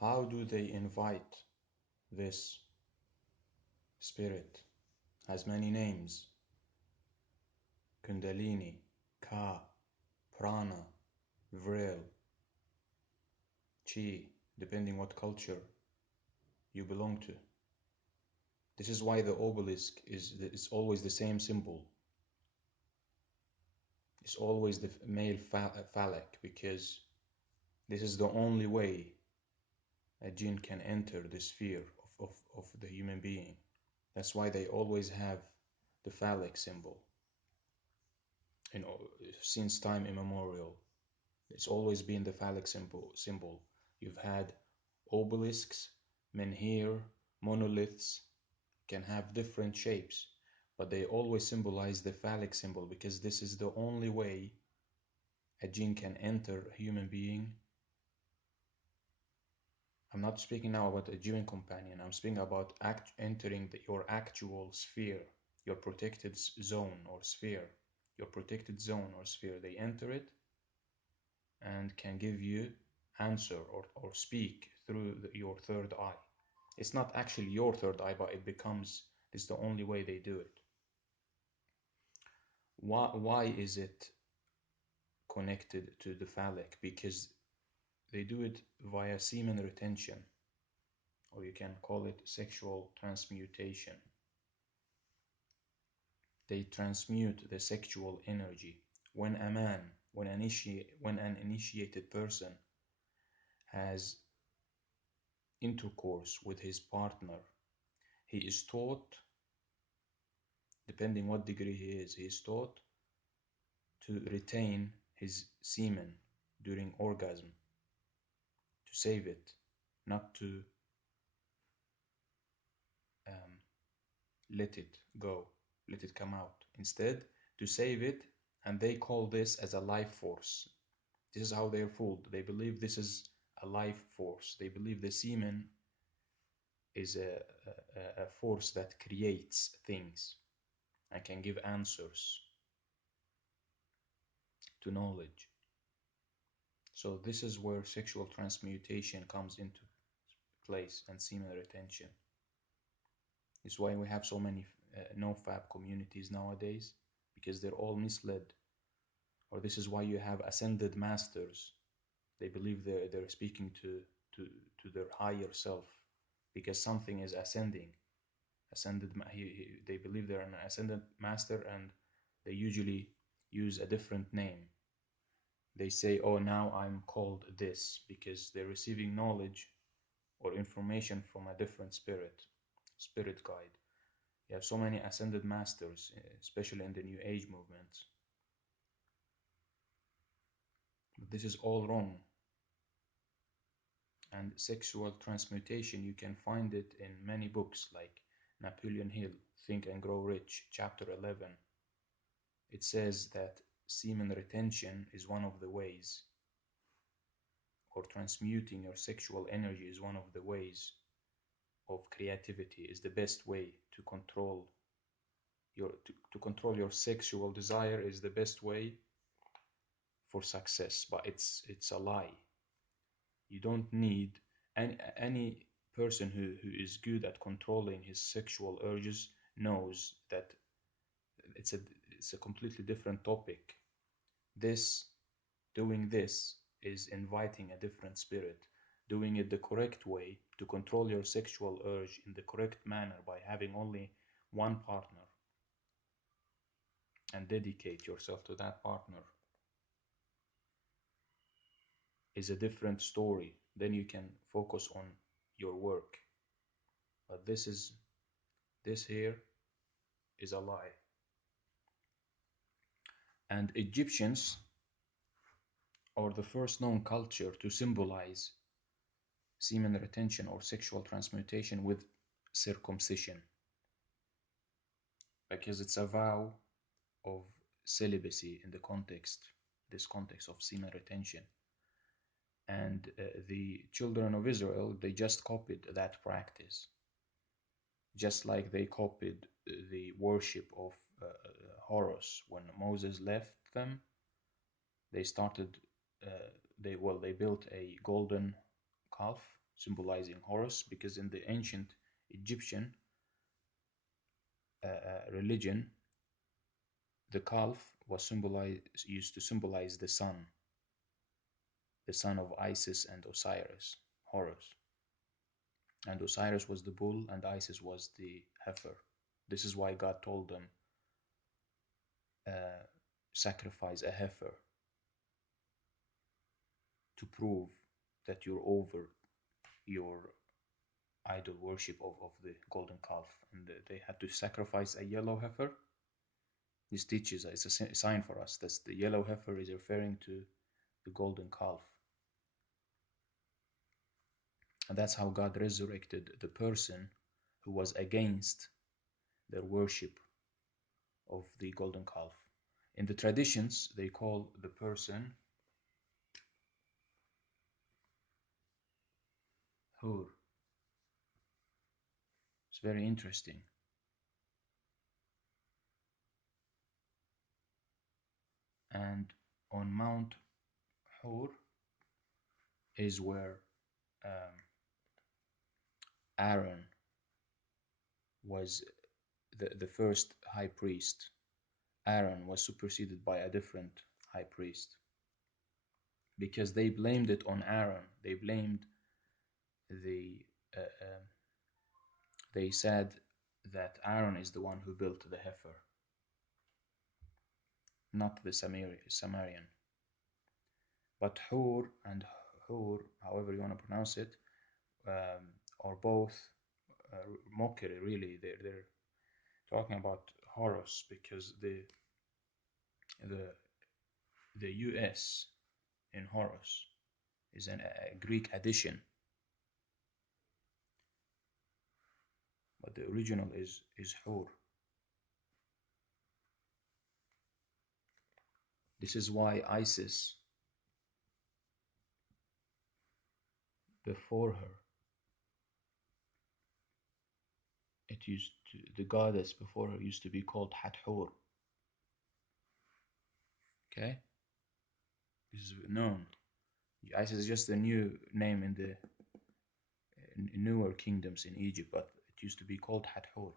How do they invite this spirit? Has many names: Kundalini, Ka, Prana, Vril, Chi, depending what culture you belong to. This is why the obelisk is always the same symbol. It's always the male phallic, because this is the only way a jinn can enter the sphere of the human being. That's why they always have the phallic symbol. Since time immemorial, it's always been the phallic symbol. You've had obelisks, menhir, monoliths, can have different shapes, but they always symbolize the phallic symbol, because this is the only way a jinn can enter a human being. I'm not speaking now about a jinn companion. I'm speaking about entering your actual sphere, your protected zone or sphere, your protected zone or sphere. They enter it and can give you answer or speak through your third eye. It's not actually your third eye, but it's the only way they do it. Why is it connected to the phallic? Because they do it via semen retention, or you can call it sexual transmutation. They transmute the sexual energy. When an initiated person has intercourse with his partner, he is taught, depending what degree he is taught to retain his semen during orgasm, to save it, not to let it go, let it come out. Instead, to save it, and they call this as a life force. This is how they're fooled. They believe this is a life force. They believe the semen is a force that creates things and can give answers to knowledge. So this is where sexual transmutation comes into place, and semen retention. It's why we have so many no-fab communities nowadays, because they're all misled. Or this is why you have ascended masters. They believe they're speaking to their higher self, because something is ascending. They believe they're an ascended master, and they usually use a different name. They say, oh, now I'm called this, because they're receiving knowledge or information from a different spirit guide. You have so many ascended masters, especially in the New Age movements. But this is all wrong. And sexual transmutation, you can find it in many books, like Napoleon Hill, Think and Grow Rich, chapter 11. It says that semen retention is one of the ways, or transmuting your sexual energy is one of the ways of creativity, is the best way to control to control your sexual desire, is the best way for success. But it's a lie. You don't need any person who is good at controlling his sexual urges knows that it's a completely different topic. Doing this is inviting a different spirit. Doing it the correct way to control your sexual urge in the correct manner by having only one partner and dedicate yourself to that partner is a different story. Then you can focus on your work. But this here is a lie. And Egyptians are the first known culture to symbolize semen retention or sexual transmutation with circumcision, because it's a vow of celibacy in this context of semen retention. And the children of Israel, they just copied that practice, just like they copied the worship of Horus. When Moses left them, they started they built a golden calf, symbolizing Horus, because in the ancient Egyptian religion, the calf was used to symbolize the son of Isis and Osiris, Horus. And Osiris was the bull, and Isis was the heifer. This is why God told them, uh, sacrifice a heifer to prove that you're over your idol worship of the golden calf. And they had to sacrifice a yellow heifer. This teaches us, it's a sign for us that the yellow heifer is referring to the golden calf. And that's how God resurrected the person who was against their worship of the golden calf. In the traditions, they call the person Hur. It's very interesting. And on Mount Hur is where um, Aaron was the first high priest. Aaron was superseded by a different high priest because they blamed it on Aaron. They blamed the, uh, uh, they said that Aaron is the one who built the heifer, not the Samarian. But Hur and Hur, however you want to pronounce it, are both mockery, really. They're talking about Horus because the the US in Horus is a Greek addition, but the original is Hur. This is why Isis, before her, the goddess before her used to be called Hathor. Okay, this is known. Isis is just a new name in the newer kingdoms in Egypt, but it used to be called Hathor.